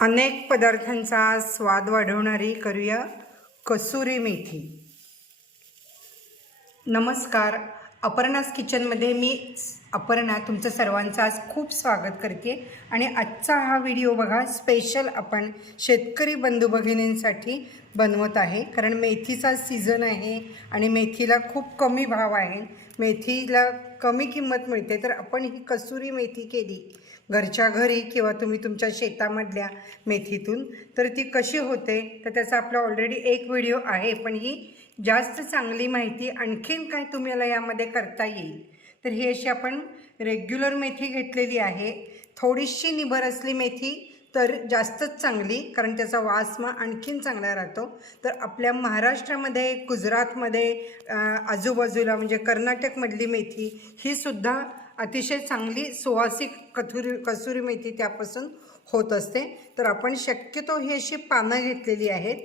अनेक पदार्थांचा स्वाद वाढवणारी करूया कसुरी मेथी. नमस्कार. अपर्णास किचनमध्ये मी अपर्णा तुमचं सर्वांचं आज खूप स्वागत करते. आणि आजचा हा व्हिडिओ बघा स्पेशल आपण शेतकरी बंधू भगिनींसाठी बनवत आहे. कारण मेथीचा सीझन आहे आणि मेथीला खूप कमी भाव आहे. मेथीला कमी किंमत मिळते. तर आपण ही कसुरी मेथी केली. घरच्या घरी किंवा तुम्ही तुमच्या शेतामधल्या मेथीतून तर ती कशी होते? तर त्याचा आपला ऑलरेडी एक व्हिडिओ आहे पण ही जास्त चांगली माहिती आणखीन काय तुम्हाला यामध्ये करता येईल? तर ही अशी आपण रेग्युलर मेथी घेतलेली आहे. थोडीशी निभर असली मेथी तर जास्तच चांगली कारण त्याचा वास मग आणखीन चांगला राहतो. तर आपल्या महाराष्ट्रामध्ये गुजरातमध्ये आजूबाजूला म्हणजे कर्नाटकमधली मेथी ही सुद्धा अतिशय चांगली सुवासिक कथुरी कसुरी मेथी त्यापासून होत असते. तर आपण शक्यतो ही अशी पानं घेतलेली आहेत.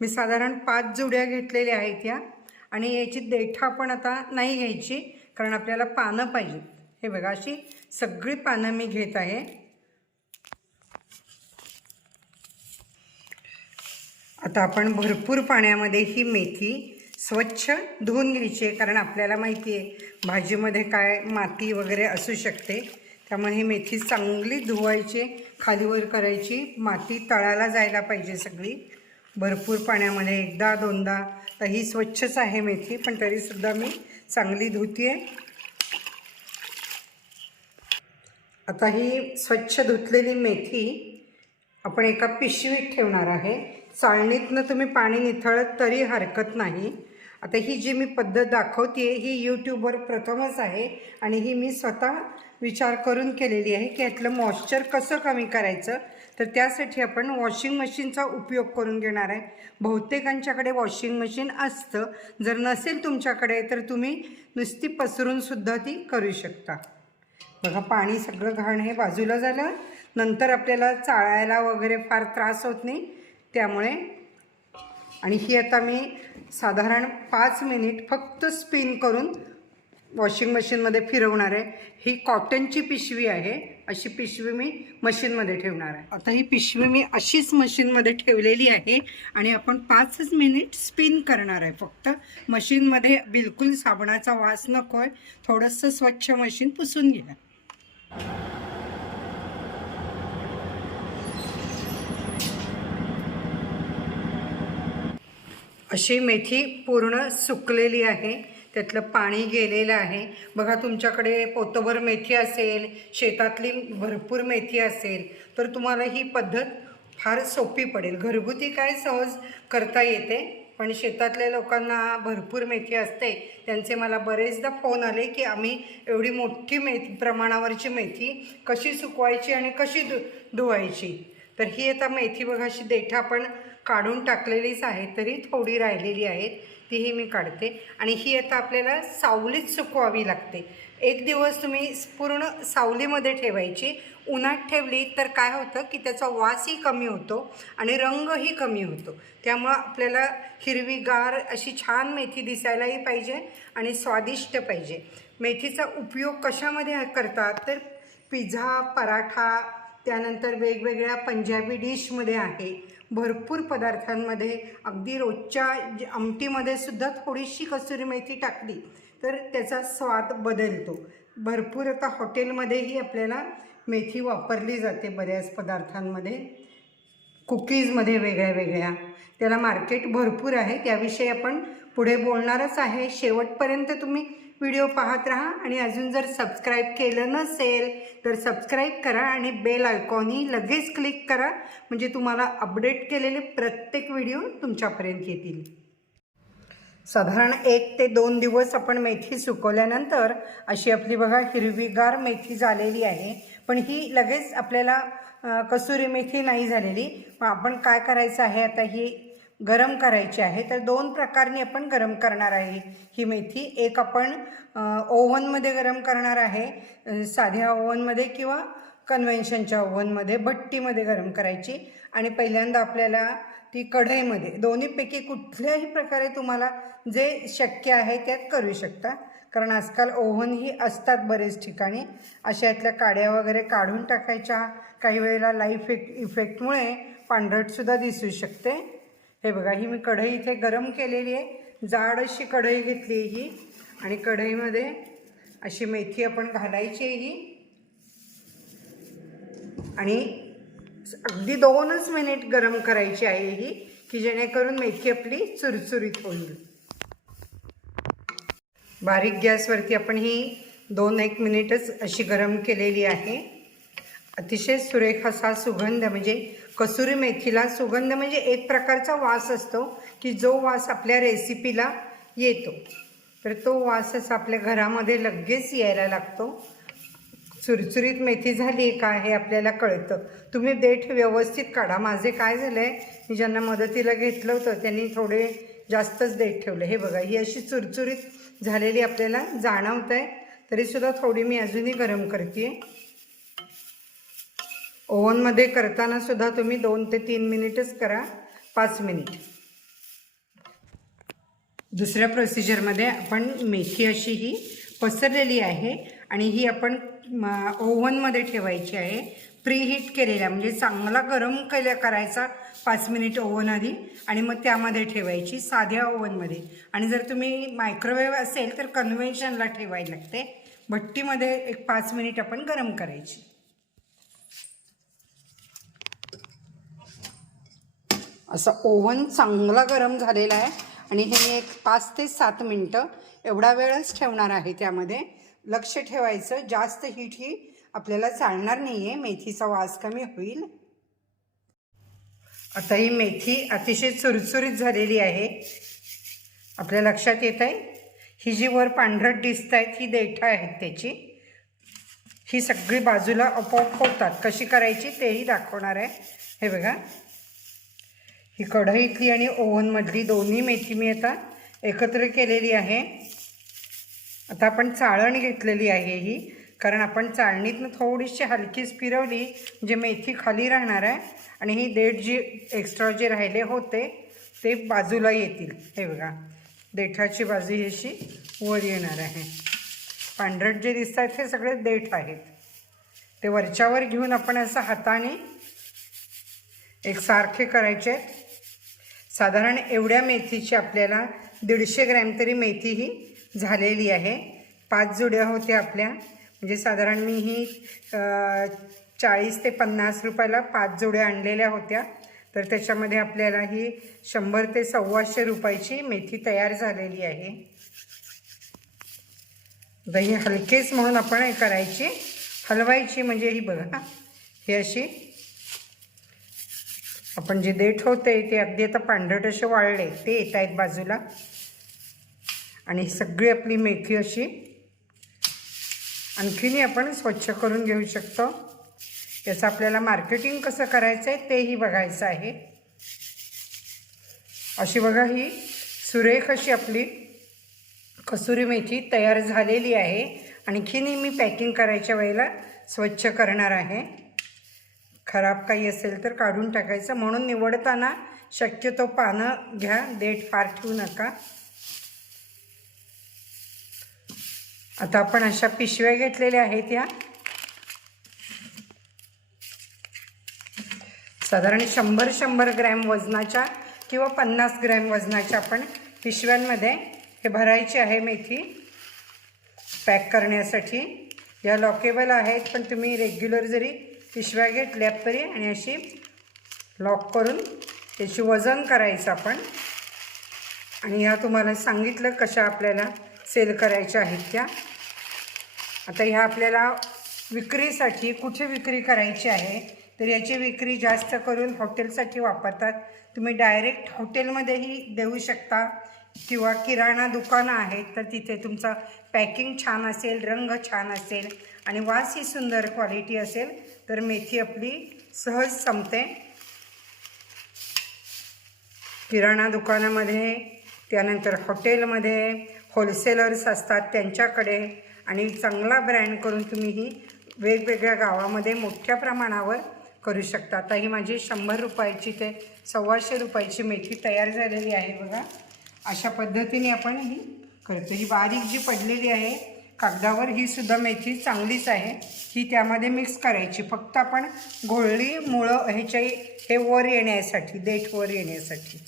मी साधारण पाच जुड्या घेतलेल्या आहेत या. आणि याची देठा पण आता नाही घ्यायची कारण आपल्याला पानं पाहिजेत. हे बघा अशी सगळी पानं मी घेत आहे. आता आपण भरपूर पाण्यामध्ये ही मेथी स्वच्छ धुवून घ्यायची आहे कारण आपल्याला माहिती आहे भाजीमध्ये काय माती वगैरे असू शकते. त्यामुळे ही मेथी चांगली धुवायची खालीवर करायची. माती तळाला जायला पाहिजे सगळी. भरपूर पाण्यामध्ये एकदा दोनदा. तर ही स्वच्छच आहे मेथी पण तरीसुद्धा मी चांगली धुते आता ही स्वच्छ धुतलेली मेथी आपण एका पिशवीत ठेवणार आहे. चाळणीतनं तुम्ही पाणी निथळत तरी हरकत नाही. आता ही जी मी पद्धत दाखवते ही यूट्यूबवर प्रथमच आहे आणि ही मी स्वतः विचार करून केलेली आहे की यातलं मॉइश्चर कसं कमी करायचं? तर त्यासाठी आपण वॉशिंग मशीनचा उपयोग करून घेणार आहे. बहुतेकांच्याकडे वॉशिंग मशीन असतं. जर नसेल तुमच्याकडे तर तुम्ही नुसती पसरूनसुद्धा ती करू शकता. बघा पाणी सगळं घाण हे बाजूला झालं. नंतर आपल्याला चाळायला वगैरे फार त्रास होत नाही. त्यामुळे आणि ही आता मी साधारण पाच मिनिट फक्त स्पिन करून वॉशिंग मशीनमध्ये फिरवणार आहे. ही कॉटनची पिशवी आहे. अशी पिशवी मी मशीनमध्ये ठेवणार आहे. आता ही पिशवी मी अशीच मशीनमध्ये ठेवलेली आहे आणि आपण पाचच मिनिट स्पिन करणार आहे फक्त. मशीनमध्ये बिलकुल साबणाचा वास नको आहे थोडंसं स्वच्छ मशीन पुसून घ्या. अशी मेथी पूर्ण सुकलेली आहे. त्यातलं पाणी गेलेलं आहे. बघा तुमच्याकडे पोतभर मेथी असेल शेतातली भरपूर मेथी असेल तर तुम्हाला ही पद्धत फार सोपी पडेल. घरगुती काय सहज करता येते पण शेतातल्या लोकांना भरपूर मेथी असते. त्यांचे मला बरेचदा फोन आले की आम्ही एवढी मोठी मेथी प्रमाणावरची मेथी कशी सुकवायची आणि कशी धु धुवायची? तर ही आता मेथी बघा अशी देठा आपण काढून टाकलेलीच आहे तरी थोडी राहिलेली आहेत तीही मी काढते. आणि ही आता आपल्याला सावलीत सुकवावी लागते. एक दिवस तुम्ही पूर्ण सावलीमध्ये ठेवायची. उन्हात ठेवली तर काय होतं की त्याचा वासही कमी होतो आणि रंगही कमी होतो. त्यामुळं आपल्याला हिरवीगार अशी छान मेथी दिसायलाही पाहिजे आणि स्वादिष्ट पाहिजे. मेथीचा उपयोग कशामध्ये करतात तर पिझ्झा पराठा त्यानंतर वेगवेगळ्या पंजाबी डिशमध्ये आहे. भरपूर पदार्थांमध्ये अगदी रोजच्या जे आमटीमध्ये सुद्धा थोडीशी कसुरी मेथी टाकली तर त्याचा स्वाद बदलतो. भरपूर आता हॉटेलमध्येही आपल्याला मेथी वापरली जाते बऱ्याच पदार्थांमध्ये. कुकीजमध्ये वेगळ्या वेगळ्या त्याला मार्केट भरपूर आहे. त्याविषयी आपण पुढे बोलणारच आहे. शेवटपर्यंत तुम्ही व्हिडिओ पाहत राहा आणि अजून जर सबस्क्राईब केलं नसेल तर सबस्क्राईब करा आणि बेल आयकॉनही लगेच क्लिक करा. म्हणजे तुम्हाला अपडेट केलेले प्रत्येक व्हिडिओ तुमच्यापर्यंत येतील. साधारण एक ते दोन दिवस आपण मेथी सुकवल्यानंतर अशी आपली बघा हिरवीगार मेथी झालेली आहे. पण ही लगेच आपल्याला कसुरी मेथी नाही झालेली. पण आपण काय करायचं आहे? आता ही गरम करायची आहे तर दोन प्रकारने आपण गरम करणार आहे. ही मेथी एक आपण ओव्हनमध्ये गरम करणार आहे साध्या ओव्हनमध्ये किंवा कन्व्हेन्शनच्या ओव्हनमध्ये भट्टीमध्ये गरम करायची. आणि पहिल्यांदा आपल्याला ती कढईमध्ये दोन्हीपैकी कुठल्याही प्रकारे तुम्हाला जे शक्य आहे त्यात करू शकता. कारण आजकाल ओव्हनही असतात बरेच ठिकाणी. अशा यातल्या काड्या वगैरे काढून टाकायच्या. काही वेळेला लाईफ इफेक्टमुळे पांढरटसुद्धा दिसू शकते. हे बघा ही मी कढई इथे गरम केलेली आहे. जाड अशी कढई घेतली आहे ही. आणि कढईमध्ये अशी मेथी आपण घालायची आहे ही. आणि अगदी दोनच मिनिट गरम करायची आहे ही की जेणेकरून मेथी आपली चुरचुरीत होईल. बारीक गॅसवरती आपण ही दोन एक मिनिटच अशी गरम केलेली आहे. अतिशय सुरेख असा सुगंध म्हणजे कसुरी मेथीला सुगंध म्हणजे एक प्रकारचा वास असतो की जो वास आपल्या रेसिपीला येतो. तर तो वास असा आपल्या घरामध्ये लगेच यायला लागतो. चुरचुरीत मेथी झाली का हे आपल्याला कळतं. तुम्ही देठ व्यवस्थित काढा. माझे काय झालं आहे मी ज्यांना मदतीला घेतलं होतं त्यांनी थोडे जास्तच देठ ठेवले. हे बघा ही अशी चुरचुरीत झालेली आपल्याला जाणवत आहे तरीसुद्धा थोडी मी अजूनही गरम करते ओव्हनमध्ये करताना सुद्धा तुम्ही दोन ते तीन मिनिटच करा पाच मिनिट. दुसऱ्या प्रोसिजरमध्ये आपण मेथी अशी ही पसरलेली आहे आणि ही आपण ओव्हनमध्ये ठेवायची आहे. प्रीहीट केलेल्या म्हणजे चांगला गरम केल्या करायचा पाच मिनिट ओव्हन आधी आणि मग त्यामध्ये ठेवायची साध्या ओव्हनमध्ये. आणि जर तुम्ही मायक्रोवेव्ह असेल तर कन्व्हेन्शनला ठेवायला लागते. भट्टीमध्ये एक पाच मिनिट आपण गरम करायची. असं ओव्हन चांगला गरम झालेला आहे. आणि हे मी एक पाच ते सात मिनटं एवढा वेळच ठेवणार आहे त्यामध्ये. लक्ष ठेवायचं जास्त हीट ही आपल्याला चालणार नाही आहे मेथीचा वास कमी होईल. आता ही मेथी अतिशय चुरचुरीत झालेली आहे. आपल्या लक्षात येत आहे? ही जी वर पांढरट दिसत आहेत ही देठं आहेत त्याची. ही सगळी बाजूला आपोआप होतात. कशी करायची तेही दाखवणार आहे. हे बघा. ही कढईतली आणि ओव्हनमधली दोन्ही मेथी मी आता एकत्र केलेली आहे. आता आपण चाळण घेतलेली आहे ही कारण आपण चाळणीतनं थोडीशी हलकीच फिरवली म्हणजे मेथी खाली राहणार आहे आणि ही देठ जी एक्स्ट्रा जे राहिले होते ते बाजूला येतील. हे बघा देठाची बाजू ही अशी वर येणार आहे. पांढरट जे दिसत आहेत हे सगळे देठ आहेत. ते वरच्यावर घेऊन आपण असं हाताने एकसारखे करायचे आहेत. साधारण एवढ्या मेथीची आपल्याला दीडशे ग्रॅम तरी मेथी ही झालेली आहे. पाच जुड्या होत्या आपल्या. म्हणजे साधारण मी ही चाळीस ते पन्नास रुपयाला पाच जुड्या आणलेल्या होत्या. तर त्याच्यामध्ये आपल्याला ही शंभर ते सव्वाशे रुपयाची मेथी तयार झालेली आहे. दही हलकेच म्हणून आपण हे करायची. हलवायची म्हणजे ही बघा ही अशी आपण जे देठ होते ते अगदी आता पांढरट असे वाळले ते येत आहेत बाजूला. आणि सगळी आपली मेथी अशी आणखीनही आपण स्वच्छ करून घेऊ शकतो. त्याचं आपल्याला मार्केटिंग कसं करायचं आहे तेही बघायचं आहे. अशी बघा ही सुरेख अशी आपली कसुरी मेथी तयार झालेली आहे. आणखीनही मी पॅकिंग करायच्या वेळेला स्वच्छ करणार आहे. खराब काही असेल तर काढून टाकायचं. म्हणून निवडताना शक्यतो पानं घ्या. देठ फार ठेवू नका. आता आपण अशा पिशव्या घेतलेल्या आहेत या. साधारण शंभर शंभर ग्रॅम वजनाच्या किंवा पन्नास ग्रॅम वजनाच्या आपण पिशव्यांमध्ये हे भरायची आहे मेथी. पॅक करण्यासाठी. या लॉकेबल आहेत पण तुम्ही रेग्युलर जरी पिशव्या घेतल्यात तरी आणि अशी लॉक करून त्याची वजन करायचं आपण. आणि ह्या तुम्हाला सांगितलं कशा आपल्याला सेल करायच्या आहेत त्या. आता ह्या आपल्याला विक्रीसाठी कुठे विक्री करायची आहे तर याची विक्री जास्त करून हॉटेलसाठी वापरतात. तुम्ही डायरेक्ट हॉटेलमध्येही देऊ शकता किंवा किराणा दुकानं आहेत तर तिथे तुमचं पॅकिंग छान असेल रंग छान असेल आणि वास ही सुंदर क्वालिटी असेल तर मेथी आपली सहज संपते. किराणा दुकानामध्ये त्यानंतर हॉटेलमध्ये होलसेलर्स असतात त्यांच्याकडे आणि चांगला ब्रँड करून तुम्ही ही वेगवेगळ्या गावामध्ये मोठ्या प्रमाणावर करू शकता. आता ही माझी शंभर रुपयाची ते सव्वाशे रुपयाची मेथी तयार झालेली आहे बघा. अशा पद्धतीने आपण ही करतो. ही बारीक जी पडलेली आहे कागदावर ही सुद्धा मेथी चांगलीच आहे. ही त्यामध्ये मिक्स करायची. फक्त आपण घोळली मुळं ह्याच्या हे वर येण्यासाठी देठ वर येण्यासाठी.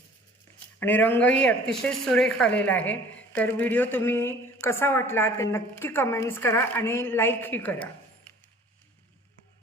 आणि रंगही अतिशय सुरेख आलेला आहे. तर व्हिडिओ तुम्ही कसा वाटला ते नक्की कमेंट्स करा आणि लाईकही करा.